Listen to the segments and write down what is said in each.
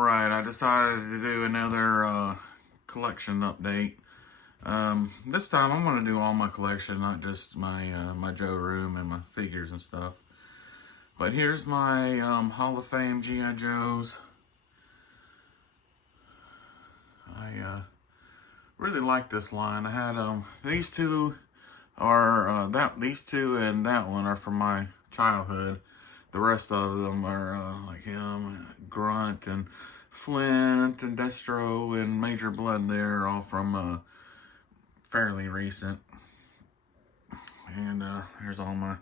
Alright, I decided to do another collection update. This time I'm going to do all my collection, not just my Joe room and my figures and stuff. But here's my Hall of Fame G.I. Joes. I really like this line. I had these two are these two and that one are from my childhood. The rest of them are like him, Grunt, and Flint, and Destro, and Major Blood. They're all from fairly recent. And here's all my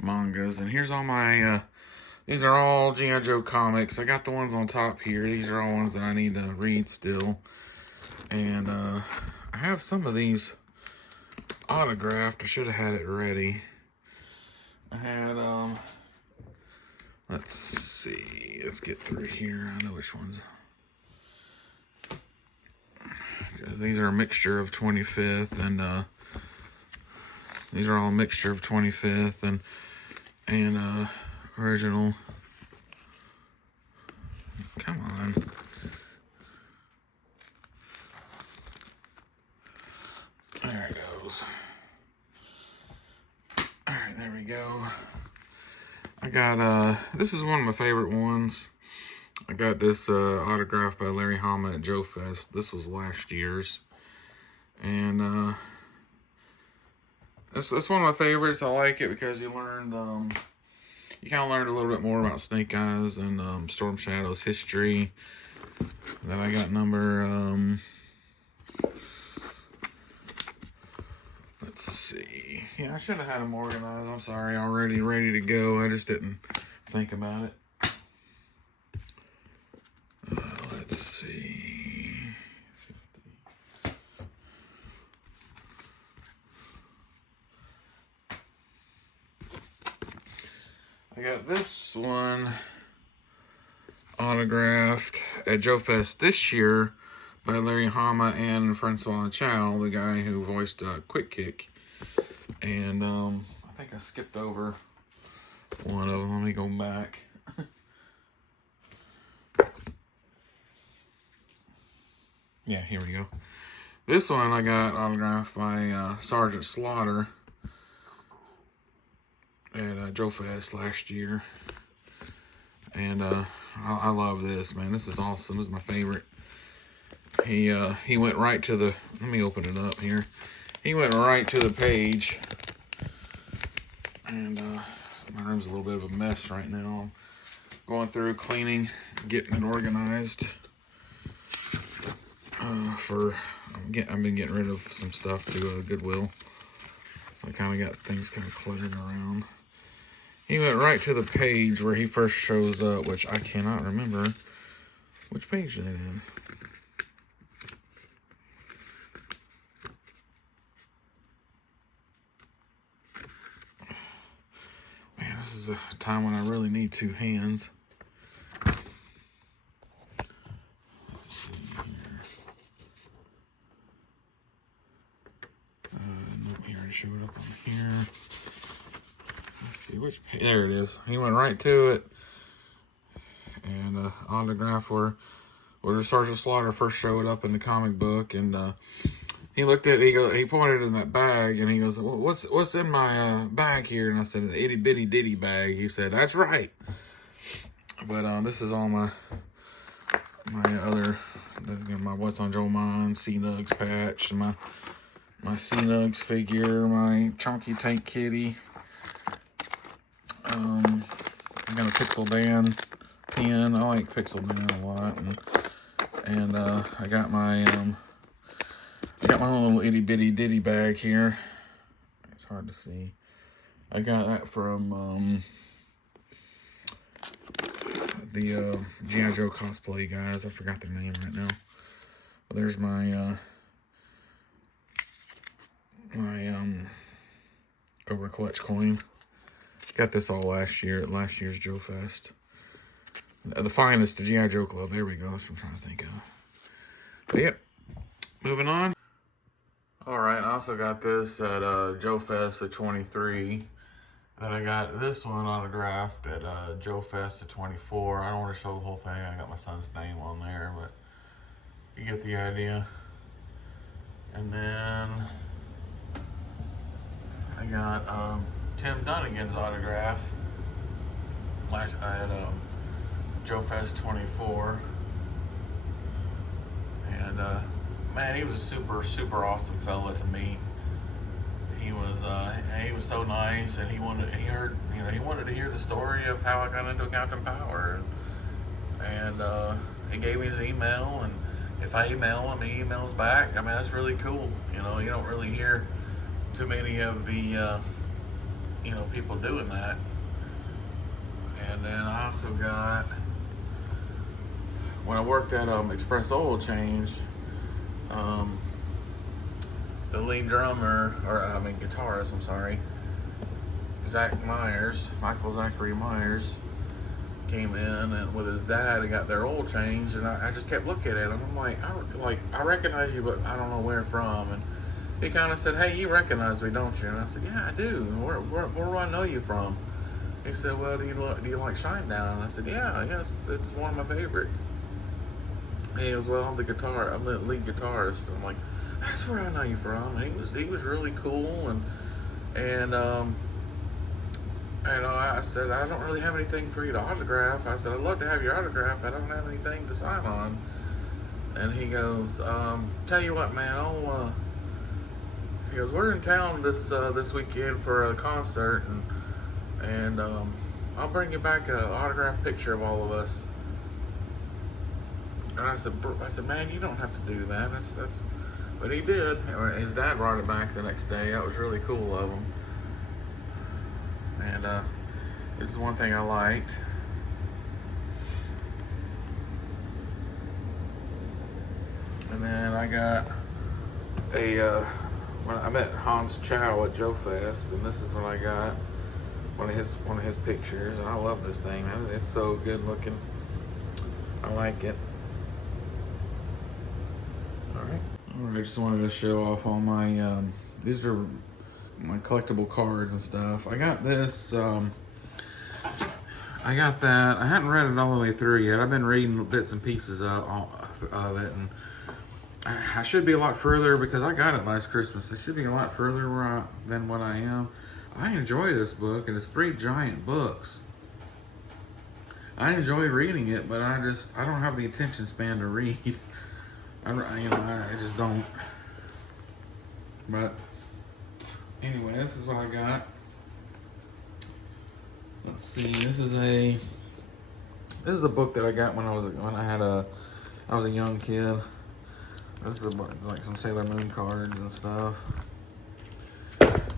mangas. And here's all my, these are all G.I. Joe comics. I got the ones on top here. These are all ones that I need to read still. And I have some of these autographed. I should have had it ready. I had, let's see. Let's get through here. I know which ones. These are a mixture of 25th and these are all a mixture of 25th and original. Come on. There it goes. Alright, there we go. I got, this is one of my favorite ones. I got this autograph by Larry Hama at Joe Fest. This was last year's. And that's one of my favorites. I like it because you learned, you kind of learned a little bit more about Snake Eyes and Storm Shadow's history. Then I got number, let's see. Yeah, I should have had them organized. I'm sorry, already ready to go. I just didn't think about it. Let's see. 50. I got this one autographed at Joe Fest this year by Larry Hama and Francois Chow, the guy who voiced Quick Kick. And I think I skipped over one of them. Let me go back. Yeah, here we go. This one I got autographed by Sergeant Slaughter at Joe Fest last year. And I love this, man. This is awesome. This is my favorite. He went right to the, let me open it up here. He went right to the page. And my room's a little bit of a mess right now. I'm going through cleaning, getting it organized. I've been getting rid of some stuff to Goodwill. So I kind of got things kind of cluttered around. He went right to the page where he first shows up, which I cannot remember which page that is. Man, this is a time when I really need two hands. Let's see here. Nope, he already showed up on here. Let's see which page. There it is. He went right to it. And autograph where Sergeant Slaughter first showed up in the comic book, and he looked at it, he pointed in that bag, and he goes, well, what's in my bag here? And I said, an itty bitty ditty bag. He said, that's right. But this is all my other, my What's on Joe Mind C-Nugs patch, and my C-Nugs figure, my Chunky Tank Kitty. I got a Pixel Band pen. I like Pixel Band a lot, and I got my little itty bitty ditty bag here. It's hard to see. I got that from the G.I. Joe cosplay guys. I forgot their name right now. But there's my Cobra Clutch coin. Got this all last year at last year's Joe Fest. The finest, the G.I. Joe Club. There we go. That's what I'm trying to think of. But yep. Moving on. Alright, I also got this at Joe Fest at 23. Then I got this one autographed at Joe Fest at 24. I don't want to show the whole thing. I got my son's name on there, but you get the idea. And then I got Tim Dunnigan's autograph at Joe Fest 24. And man, he was a super awesome fella to meet. He was so nice, and he wanted to hear the story of how I got into Captain Power, and he gave me his email, and if I email him, he emails back. I mean, that's really cool. You know, you don't really hear too many of the people doing that. And then I also got, when I worked at Express Oil Change, the lead drummer, guitarist, I'm sorry, Michael Zachary Myers, came in and with his dad and got their oil changed, and I just kept looking at him. I'm like, I recognize you, but I don't know where from. And he kind of said, "Hey, you recognize me, don't you?" And I said, "Yeah, I do. Where do I know you from?" He said, "Well, do you like Shinedown?" And I said, "Yeah, yes, it's one of my favorites." He goes, "Well, I'm the lead guitarist." And I'm like, "That's where I know you from." And he was really cool, and I said, "I don't really have anything for you to autograph." I said, "I'd love to have your autograph, but I don't have anything to sign on." And he goes, "Tell you what, man, he goes, "We're in town this weekend for a concert, and I'll bring you back an autographed picture of all of us." And I said, "Man, you don't have to do that. That's," but he did. His dad brought it back the next day. That was really cool of him. And this is one thing I liked. And then I got when I met Hans Chow at Joe Fest, and this is what I got. One of his pictures, and I love this thing, man. It's so good looking. I like it. Alright, I just wanted to show off all my, these are my collectible cards and stuff. I got this, I got that. I hadn't read it all the way through yet. I've been reading bits and pieces of it, and I should be a lot further because I got it last Christmas. I should be a lot further than what I am. I enjoy this book, and it's 3 giant books. I enjoy reading it, but I don't have the attention span to read. I just don't. But anyway, this is what I got. Let's see. This is a book that I got when I was a young kid. This is like some Sailor Moon cards and stuff.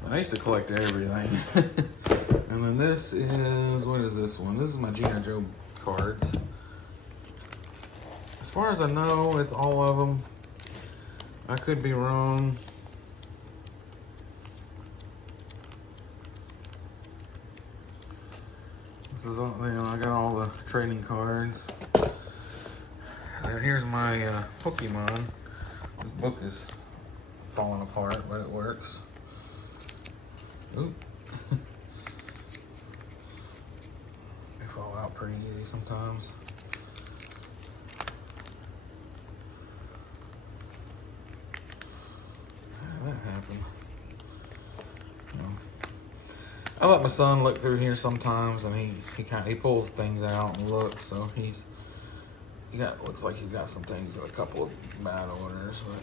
I used to collect everything. And then this is, what is this one? This is my G.I. Joe cards. As far as I know, it's all of them. I could be wrong. This is all, I got all the trading cards. And here's my Pokemon. This book is falling apart, but it works. Oop. They fall out pretty easy sometimes. How did that happen? I let my son look through here sometimes, and he pulls things out and looks. So looks like he's got some things in a couple of bad orders, but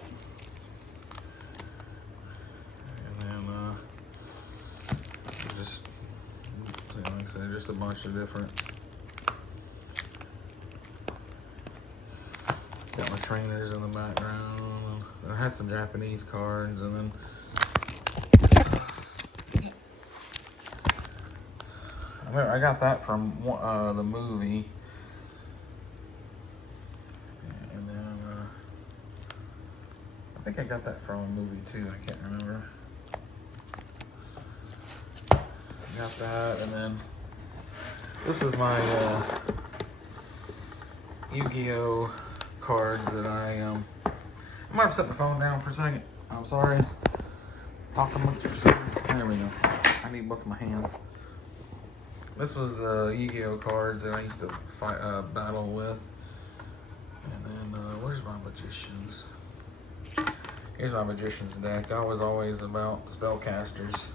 and then just like I said, just a bunch of different. Got my trainers in the background. Then I had some Japanese cards, and then I got that from the movie. And then I think I got that from a movie too. I can't remember. Got that, and then this is my Yu-Gi-Oh cards that I might have set my phone down for a second. I'm sorry. Talking with your swords. There we go. I need both of my hands. This was the Yu-Gi-Oh cards that I used to fight, battle with. And then, where's my Magicians? Here's my Magicians deck. I was always about spellcasters.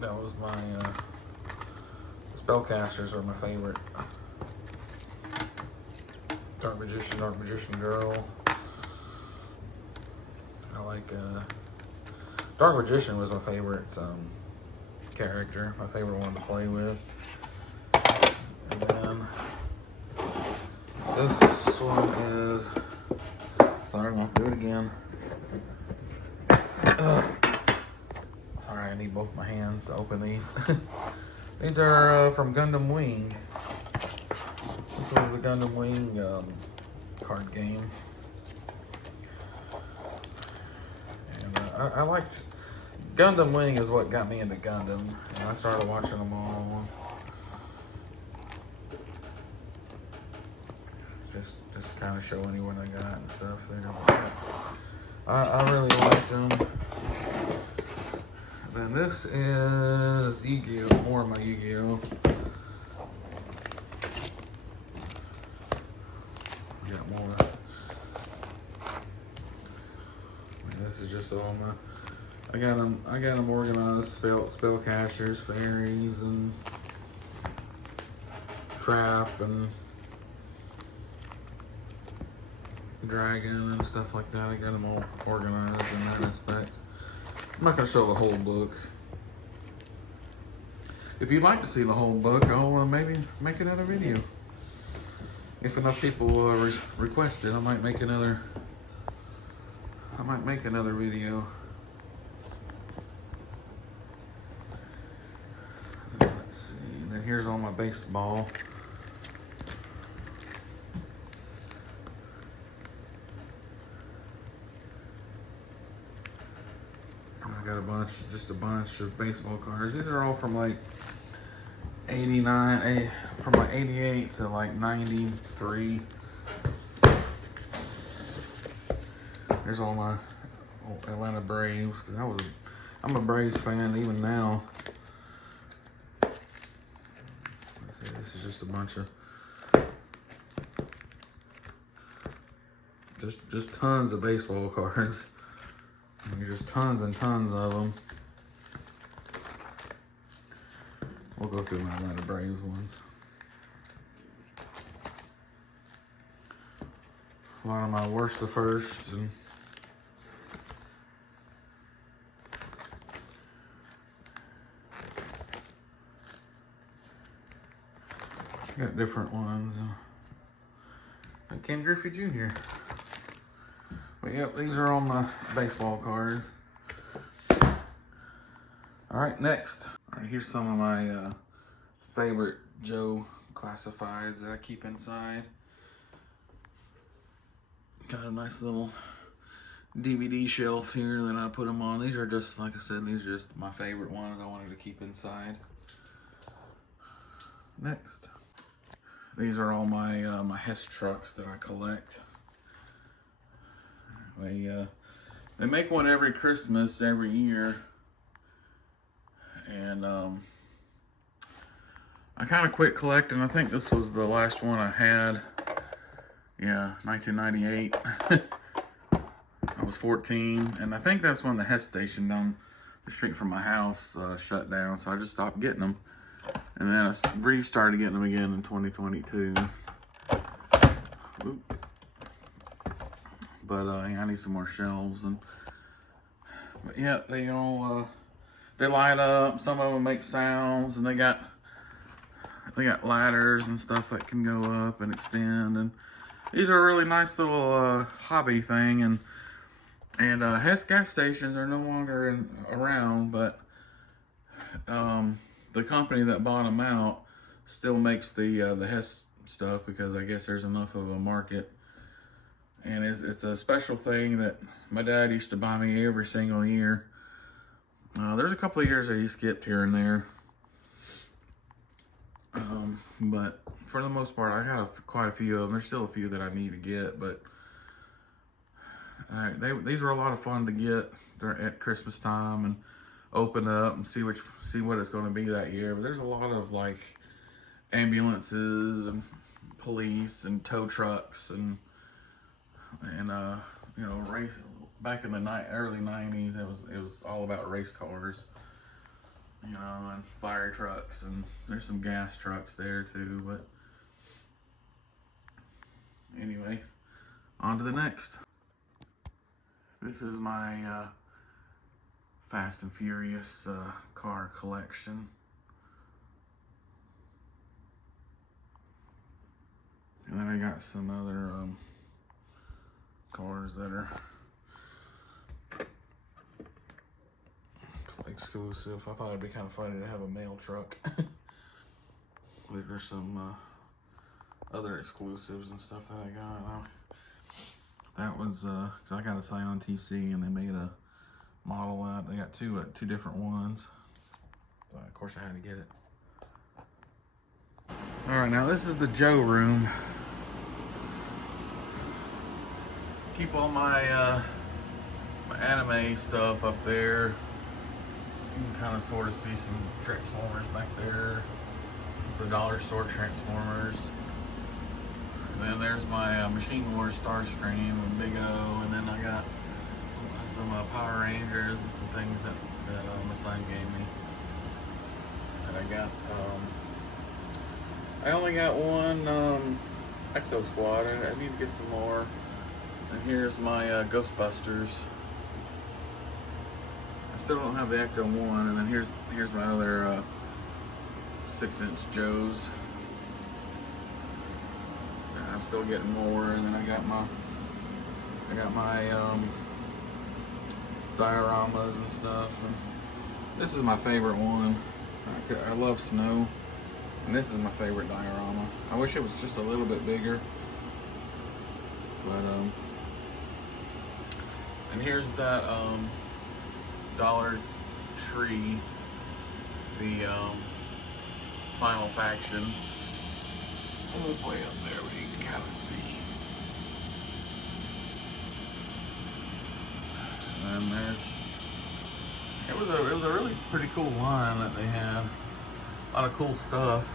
That was my, spellcasters are my favorite. Dark Magician Girl. I like, Dark Magician was my favorite, character. My favorite one to play with. And then, this one is, sorry, I'm gonna have to do it again. Sorry, I need both my hands to open these. These are from Gundam Wing. This was the Gundam Wing card game. And I liked, Gundam Wing is what got me into Gundam. And I started watching them all. Just kind of showing you what I got and stuff there. I really liked them. Then this is Yu-Gi-Oh! More of my Yu-Gi-Oh! Got more. This is just all my. I got them organized. Spellcasters, fairies, and trap and dragon and stuff like that. I got them all organized in that aspect. I'm not going to show the whole book. If you'd like to see the whole book, I'll maybe make another video. If enough people request it, I might make another video. Let's see. Then here's all my baseball. I got just a bunch of baseball cards. These are all from like 89, from like 88 to like 93. There's all my Atlanta Braves. I'm a Braves fan even now. This is just a bunch of just tons of baseball cards. There's just tons and tons of them. We'll go through my Atlanta Braves ones. A lot of my worst to first and got different ones. Ken Griffey Jr. But yep, these are all my baseball cards. Alright, next. Alright, here's some of my favorite Joe classifieds that I keep inside. Got a nice little DVD shelf here that I put them on. These are just, like I said, these are just my favorite ones I wanted to keep inside. Next. These are all my my Hess trucks that I collect. They make one every Christmas every year, and I kind of quit collecting. I think this was the last one I had. Yeah, 1998. I was 14, and I think that's when the Hess station down the street from my house shut down, so I just stopped getting them. And then I restarted getting them again in 2022. Oop. But yeah, I need some more shelves. But yeah, they all they light up. Some of them make sounds, and they got ladders and stuff that can go up and extend. And these are a really nice little hobby thing. And Hess gas stations are no longer around, but the company that bought them out still makes the Hess stuff because I guess there's enough of a market. And it's a special thing that my dad used to buy me every single year. There's a couple of years that he skipped here and there. But for the most part, I got quite a few of them. There's still a few that I need to get, but these were a lot of fun to get at Christmas time. And open up and see what it's going to be that year. But there's a lot of like ambulances and police and tow trucks and you know, race. Back in the early 90s, it was all about race cars, you know, and fire trucks, and there's some gas trucks there too. But anyway, on to the next. This is my Fast and Furious car collection. And then I got some other cars that are exclusive. I thought it'd be kind of funny to have a mail truck. There's some other exclusives and stuff that I got. That was cause I got a Scion TC, and they made a model out. They got two different ones. So of course I had to get it. All right, now this is the Joe room. Keep all my my anime stuff up there. So you can kind of sort of see some Transformers back there. It's the dollar store Transformers. And then there's my Machine Wars Starscream with Big O, and then I got some Power Rangers and some things that my son gave me. And I got I only got one Exo Squad. I need to get some more. And here's my Ghostbusters. I still don't have the Ecto 1, and then here's my other 6-inch Joes. And I'm still getting more, and then I got my dioramas and stuff. And this is my favorite one. I love snow, and this is my favorite diorama. I wish it was just a little bit bigger, but and here's that Dollar Tree, the Final Faction. It was way up there, but you can kind of see. And it was a really pretty cool line that they had. A lot of cool stuff.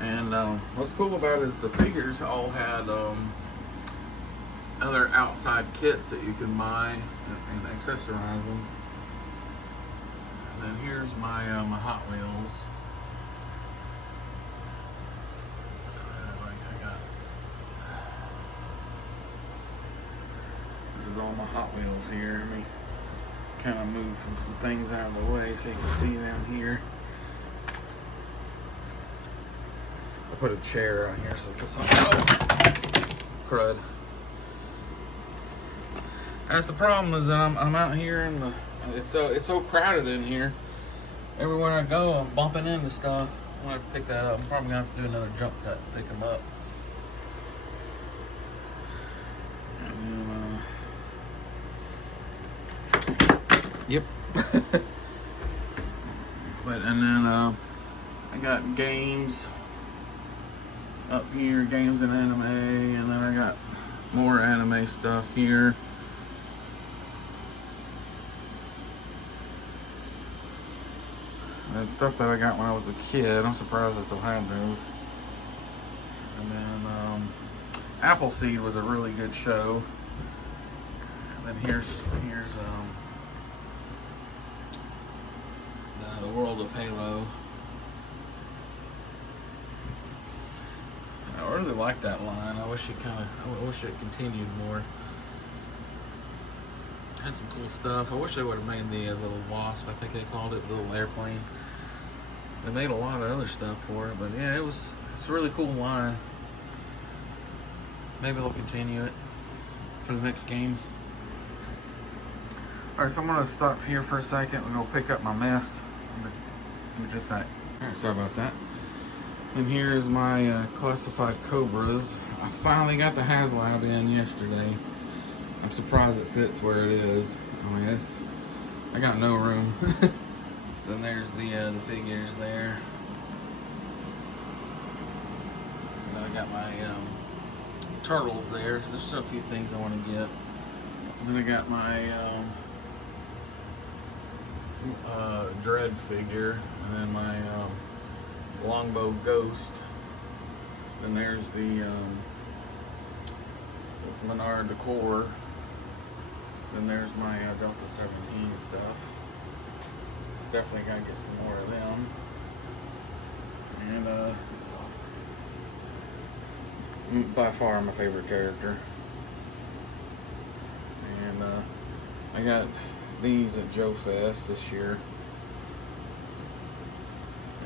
And what's cool about it is the figures all had other outside kits that you can buy and accessorize them. And then here's my my Hot Wheels. This is all my Hot Wheels here. Let me kind of move from some things out of the way so you can see down here. I put a chair out here so because crud. That's the problem, is that I'm out here and it's so crowded in here. Everywhere I go, I'm bumping into stuff. I'm gonna pick that up. I'm probably gonna have to do another jump cut to pick them up. Yep. And then I got games up here, games and anime, and then I got more anime stuff here. And stuff that I got when I was a kid. I'm surprised I still had those. And then Appleseed was a really good show. And then here's the World of Halo. I really like that line. I wish it continued more. Had some cool stuff. I wish they would have made the little Wasp, I think they called it, the little airplane. They made a lot of other stuff for it, but yeah, it's a really cool line. Maybe they'll continue it for the next game. Alright, so I'm gonna stop here for a second. We're gonna pick up my mess. Give me just a sec. Alright, sorry about that. And here is my classified Cobras. I finally got the haslab in yesterday. I'm surprised it fits where it is. I mean, I got no room. Then there's the figures there. And then I got my turtles there. There's still a few things I want to get. And then I got my Dread figure, and then my longbow Ghost. Then there's the Menard the Core. Then there's my Delta 17 stuff. Definitely gotta get some more of them. And by far my favorite character. And I got these at Joe Fest this year.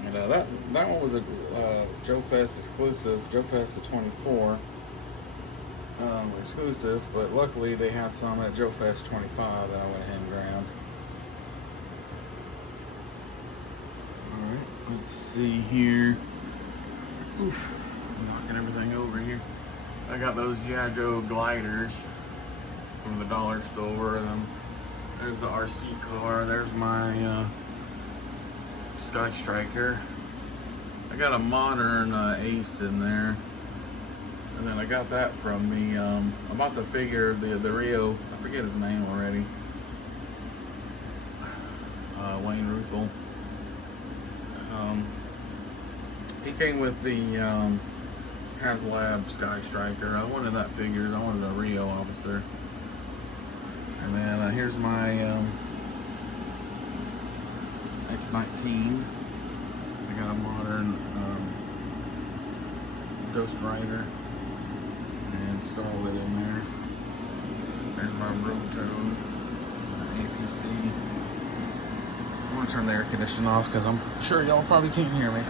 And that one was a Joe Fest exclusive. Joe Fest at 24 exclusive, but luckily they had some at Joe Fest 25 that I went ahead and grabbed. Alright, let's see here. Oof, I'm knocking everything over here. I got those G.I. Joe gliders from the dollar store. And there's the RC car. There's my Sky Striker. I got a modern Ace in there. And then I got that from the, I bought the figure, the Rio, I forget his name already. Wayne Ruthel. He came with the haslab Sky Striker. I wanted that figure. I wanted a Rio officer. And then here's my X-19. I got a modern Ghost Rider and Scarlet in there. There's my Roto APC. I'm gonna turn the air conditioning off because I'm sure y'all probably can't hear me.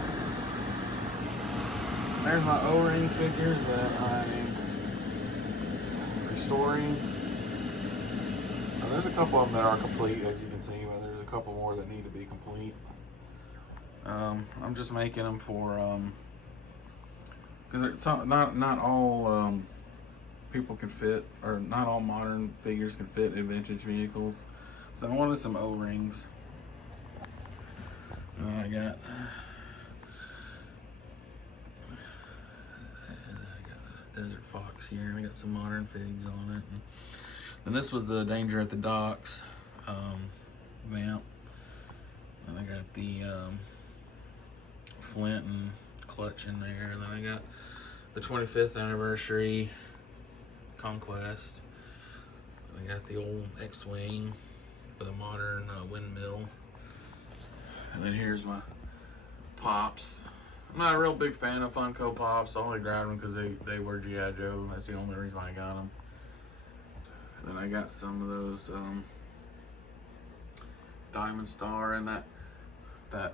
There's my O-ring figures that I'm restoring. Now, there's a couple of them that are complete, as you can see, but there's a couple more that need to be complete. I'm just making them for because it's not all people can fit, or not all modern figures can fit in vintage vehicles. So I wanted some O-rings. And then I got Desert Fox here. I got some modern figs on it. And this was the Danger at the Docks vamp. And I got the Flint and Clutch in there. And then I got the 25th anniversary Conquest. And I got the old X-Wing with a modern windmill. And then here's my Pops. I'm not a real big fan of Funko Pops. I only grabbed them because they were G.I. Joe. That's the only reason I got them. And then I got some of those Diamond Star, and that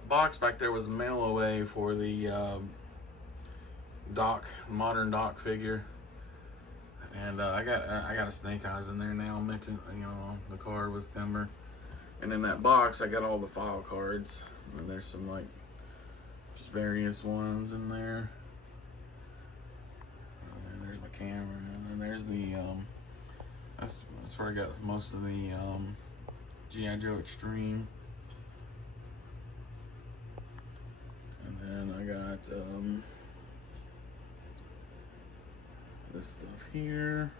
box back there was a mail away for the modern Doc figure. And I got a Snake Eyes in there now, minted, the card with Timber. And in that box, I got all the file cards. And there's some just various ones in there. And there's my camera. And then there's the that's where I got most of the G.I. Joe Extreme. And then I got this stuff here.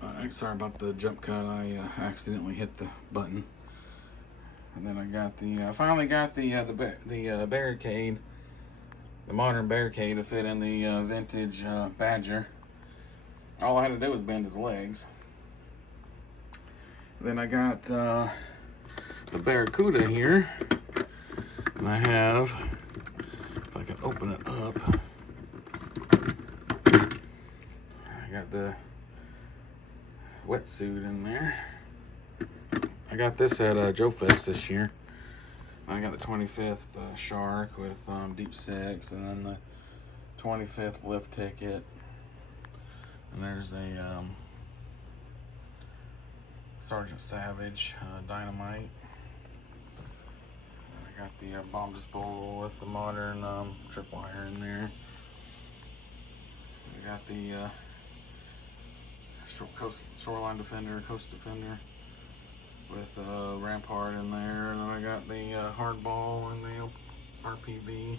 And sorry about the jump cut. I accidentally hit the button. And then I got I finally got the barricade, the modern barricade to fit in the vintage Badger. All I had to do was bend his legs. And then I got the Barracuda here, and I have, if I can open it up, I got the wetsuit in there. I got this at Joe Fest this year. I got the 25th Shark with Deep Six, and then the 25th lift ticket. And there's a Sergeant Savage Dynamite. And I got the bomb disposal with the modern tripwire in there. I got the Shoreline Defender, Coast Defender with Rampart in there. And then I got the Hardball and the RPV.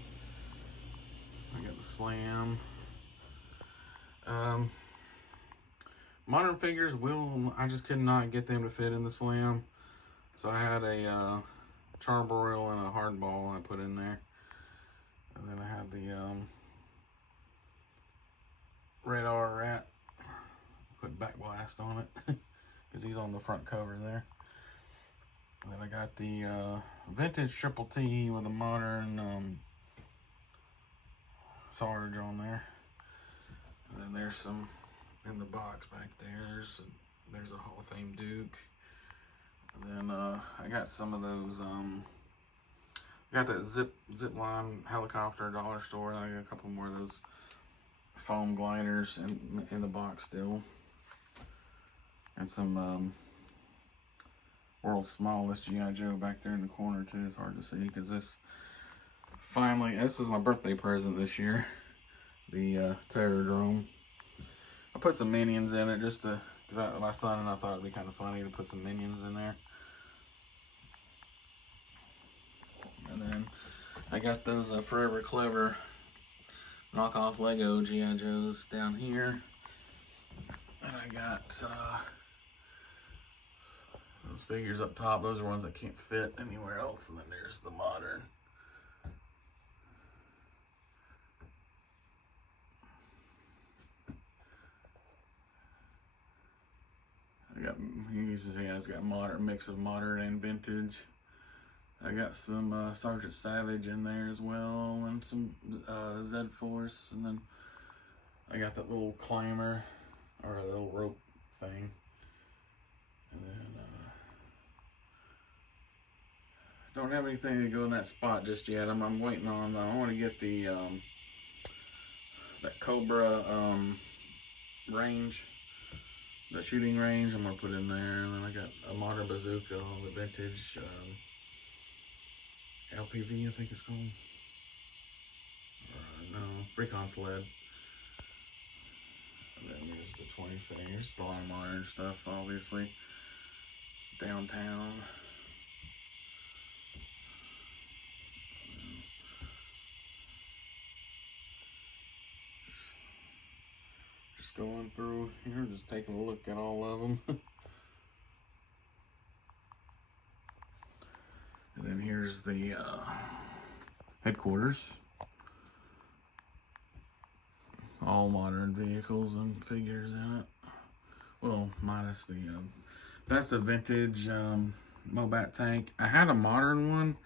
I got the Slam. Modern figures I just could not get them to fit in the Slam. So I had a Charbroil and a Hardball I put in there. And then I had the Radar Rat. Put back blast on it because he's on the front cover there. And then I got the vintage Triple T with a modern Sarge on there. And then there's some in the box back there. There's a Hall of Fame Duke. And then I got some of those. I got that zip line helicopter dollar store. And I got a couple more of those foam gliders in the box still. And some world's smallest G.I. Joe back there in the corner too. It's hard to see because this was my birthday present this year. The Terror Drone. I put some Minions in it just to, because my son and I thought it'd be kind of funny to put some Minions in there. And then I got those Forever Clever knockoff Lego G.I. Joes down here. And I got those figures up top. Those are ones that can't fit anywhere else. And then there's the modern. He has got modern, mix of modern and vintage. I got some Sergeant Savage in there as well, and some Z-Force, and then I got that little climber, or a little rope thing. And then don't have anything to go in that spot just yet. I'm waiting on. I want to get the that Cobra range, the shooting range. I'm gonna put in there, and then I got a modern bazooka, the vintage LPV, I think it's called. No, Recon sled. And then there's the 20 fingers, a lot of modern stuff, obviously. It's downtown. Just going through here, just taking a look at all of them. And then here's the headquarters. All modern vehicles and figures in it. Well, minus the that's a vintage Mobat tank. I had a modern one,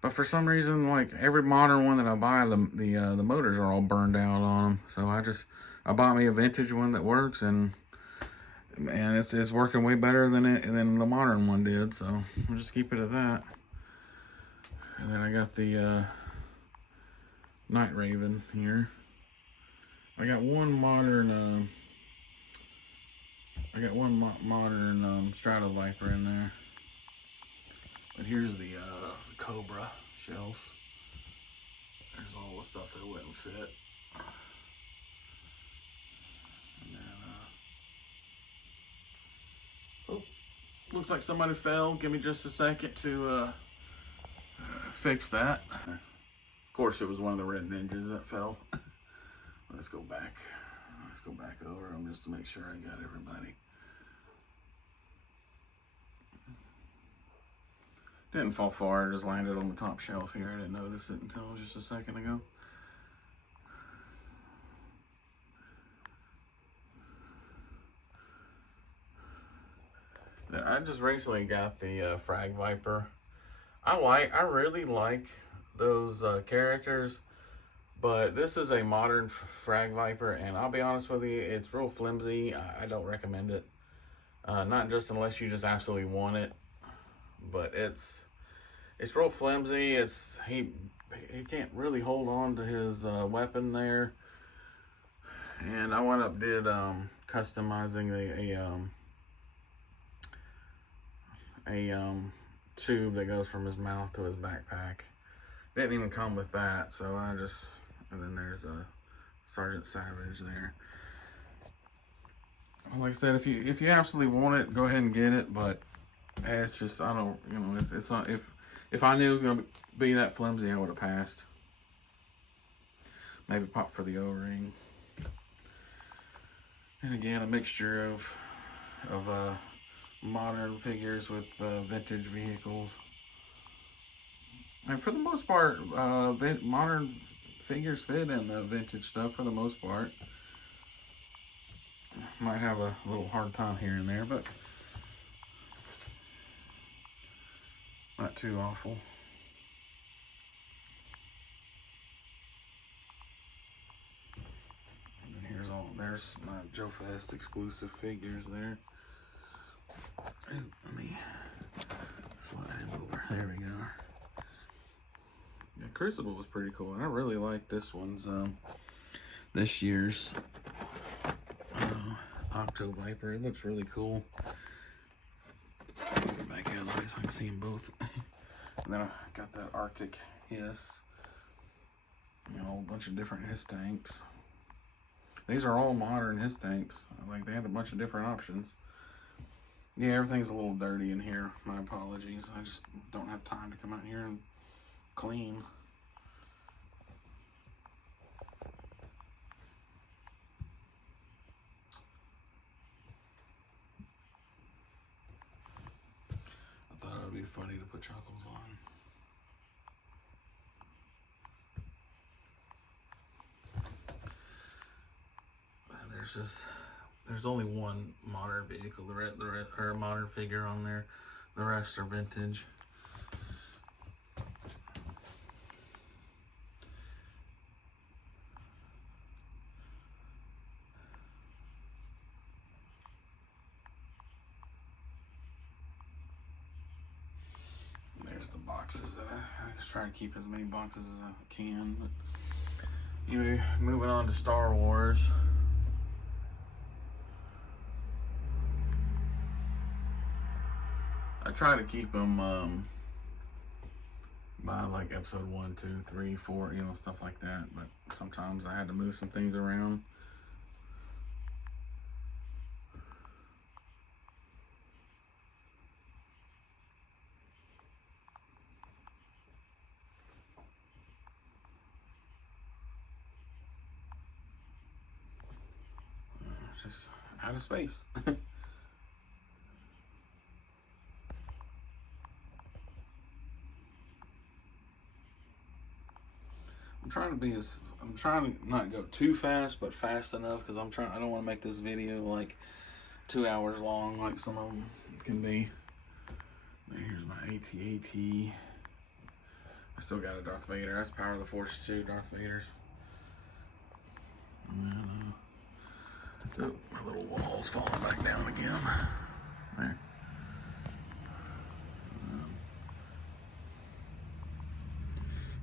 but for some reason, like every modern one that I buy, the motors are all burned out on them. So I bought me a vintage one that works, and it's working way better than the modern one did. So we'll just keep it at that. And then I got the Night Raven here. I got one modern Strato Viper in there. But here's the Cobra shelf. There's all the stuff that wouldn't fit. And then, looks like somebody fell. Give me just a second to fix that. Of course, it was one of the Red Ninjas that fell. Let's go back over them just to make sure I got everybody. Didn't fall far, it just landed on the top shelf here. I didn't notice it until just a second ago. Then I just recently got the Frag Viper. I really like those characters, but this is a modern Frag Viper, and I'll be honest with you, it's real flimsy. I don't recommend it. Not just unless you just absolutely want it, but it's real flimsy. He can't really hold on to his weapon there, and I wound up customizing a tube that goes from his mouth to his backpack. Didn't even come with that, so and then there's a Sergeant Savage there. Like I said, if you absolutely want it, go ahead and get it, but it's just, I don't, it's not, if I knew it was going to be that flimsy, I would have passed. Maybe pop for the O-ring. And again, a mixture of modern figures with vintage vehicles. And for the most part, modern figures fit in the vintage stuff for the most part. Might have a little hard time here and there, but not too awful. And then there's my Joe Fest exclusive figures there. Ooh, let me slide him over. There we go. Yeah, Crucible was pretty cool, and I really like this one's this year's Octo Viper. It looks really cool. Get back out of the way so I can see them both. And then I got that Arctic Hiss. You know, a whole bunch of different Hiss tanks. These are all modern Hiss tanks. Like, they had a bunch of different options. Yeah, everything's a little dirty in here. My apologies. I just don't have time to come out here and clean. I thought it would be funny to put Chuckles on. There's only one modern vehicle, or modern figure on there. The rest are vintage. There's the boxes that I just try to keep as many boxes as I can. But anyway, moving on to Star Wars. I try to keep them by like episode 1, 2, 3, 4, you know, stuff like that. But sometimes I had to move some things around. Just out of space. I'm trying to not go too fast, but fast enough, because I don't want to make this video like 2 hours long like some of them can be. Here's my AT-AT. I still got a Darth Vader. That's Power of the Force 2 Darth Vader's. And then, oh, my little wall's falling back down again. There.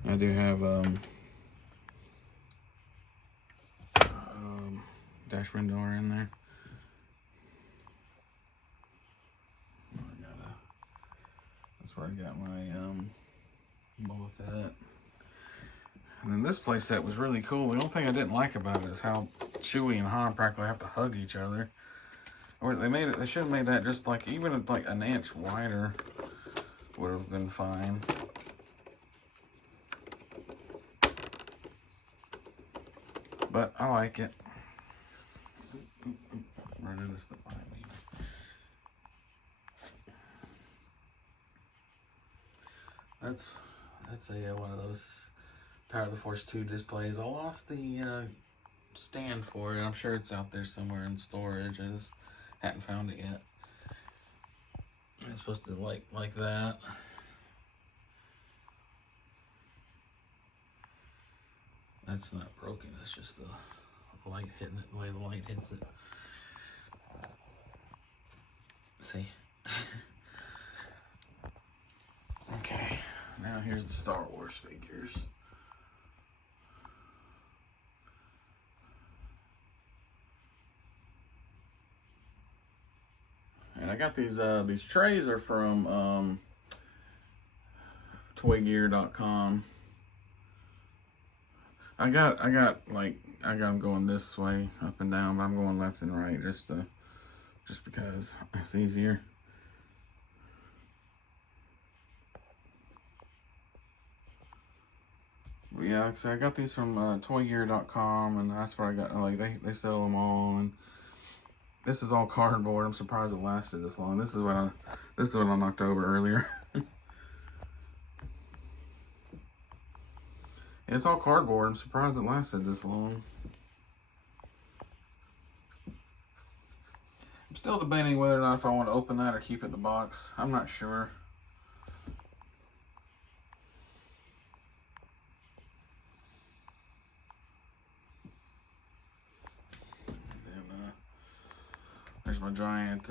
I do have dash window in there. That's where I got my Boba Fett. And then this playset was really cool. The only thing I didn't like about it is how Chewie and Han practically have to hug each other. Or they should have made that just like, even like an inch wider would have been fine. But I like it. Running this stuff behind me. That's one of those Power of the Force 2 displays. I lost the stand for it. I'm sure it's out there somewhere in storage. I just haven't found it yet. It's supposed to like that. That's not broken. It's just the light hitting it, the way the light hits it. See? Okay, now here's the Star Wars figures. And I got these trays are from toygear.com. I got them going this way up and down, but I'm going left and right just because it's easier. But yeah, like I got these from toygear.com, and that's where I got, like, they sell them all, and This is all cardboard. I'm surprised it lasted this long. This is what I knocked over earlier. It's all cardboard. I'm surprised it lasted this long. I'm still debating whether or not if I want to open that or keep it in the box. I'm not sure. And then, there's my giant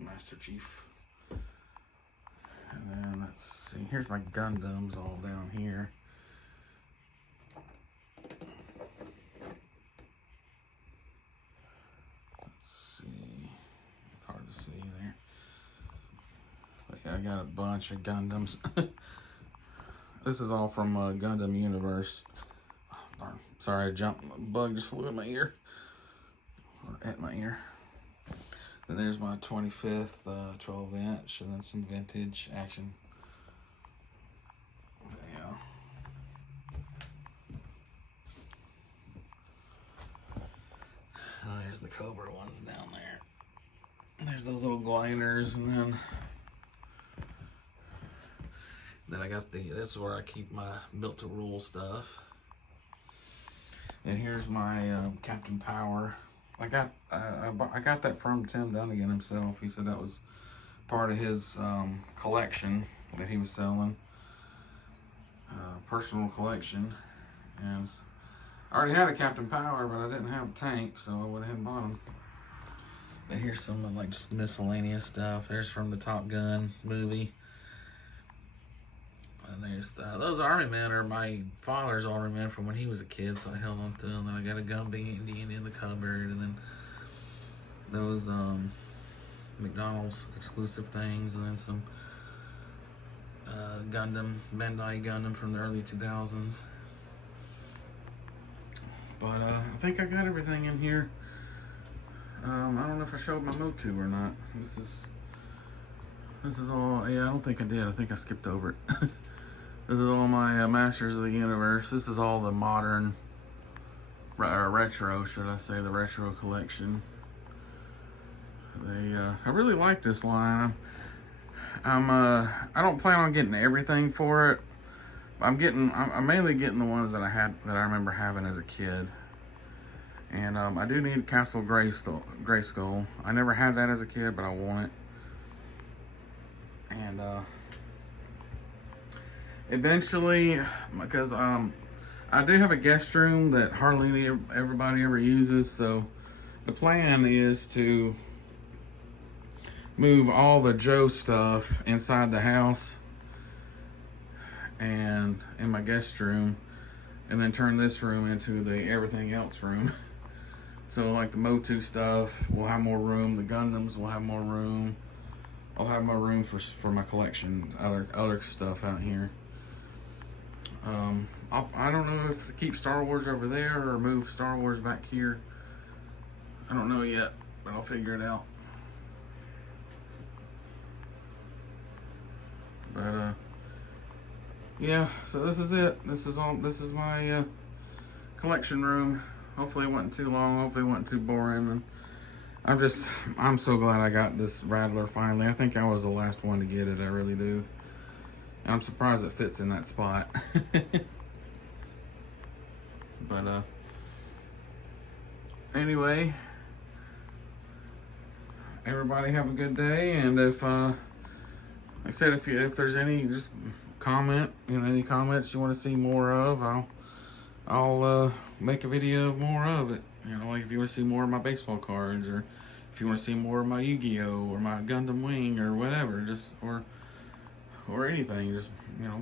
Master Chief. And then let's see. Here's my Gundams all down here. See there. But yeah, I got a bunch of Gundams. This is all from Gundam Universe. Oh, darn. Sorry, I jumped. A bug just flew in my ear. Or at my ear. Then there's my 25th 12-inch, and then some vintage action. Yeah. Oh, there's the Cobra ones down there. There's those little gliders, and then I got this is where I keep my built to rule stuff. And here's my Captain Power. I got that from Tim Dunnigan himself. He said that was part of his collection that he was selling, personal collection. And I already had a Captain Power, but I didn't have a tank, so I went ahead and bought him. And here's some like just miscellaneous stuff. There's from the Top Gun movie. And there's those Army men are my father's Army men from when he was a kid, so I held on to them. Then I got a Gumby Indian in the cupboard, and then those McDonald's exclusive things, and then some Bandai Gundam from the early 2000s. But I think I got everything in here. I don't know if I showed my Motu or not. This is all, yeah, I don't think I did. I think I skipped over it. This is all my Masters of the Universe. This is all the modern, or retro, should I say, the retro collection. I really like this line. I don't plan on getting everything for it. I'm mainly getting the ones that I remember having as a kid. And I do need Castle Grayskull. I never had that as a kid, but I want it. And eventually, because I do have a guest room that hardly everybody ever uses, so the plan is to move all the Joe stuff inside the house and in my guest room, and then turn this room into the everything else room. So like the Motu stuff will have more room. The Gundams will have more room. I'll have more room for my collection, other stuff out here. I don't know if to keep Star Wars over there or move Star Wars back here. I don't know yet, but I'll figure it out. But yeah, so this is it. This is my collection room. Hopefully it wasn't too long. Hopefully it wasn't too boring. And I'm so glad I got this Rattler finally. I think I was the last one to get it. I really do. And I'm surprised it fits in that spot. But anyway, everybody have a good day. And if like I said, if there's any, just comment. Any comments you want to see more of, I'll make a video of more of it. Like if you want to see more of my baseball cards, or if you want to see more of my Yu-Gi-Oh, or my Gundam Wing, or whatever, or anything, just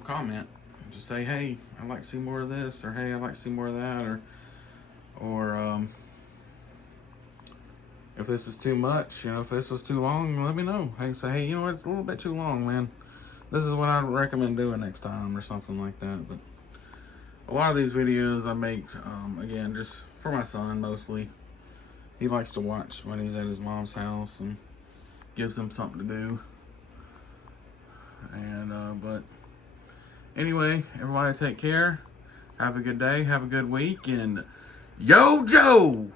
comment. Just say, hey, I'd like to see more of this, or hey, I'd like to see more of that, or if this is too much, if this was too long, let me know. Hey, say, hey, it's a little bit too long, man. This is what I'd recommend doing next time, or something like that. But a lot of these videos I make, again, just for my son mostly. He likes to watch when he's at his mom's house, and gives him something to do. And but anyway, everybody take care. Have a good day. Have a good week. And Yo Joe!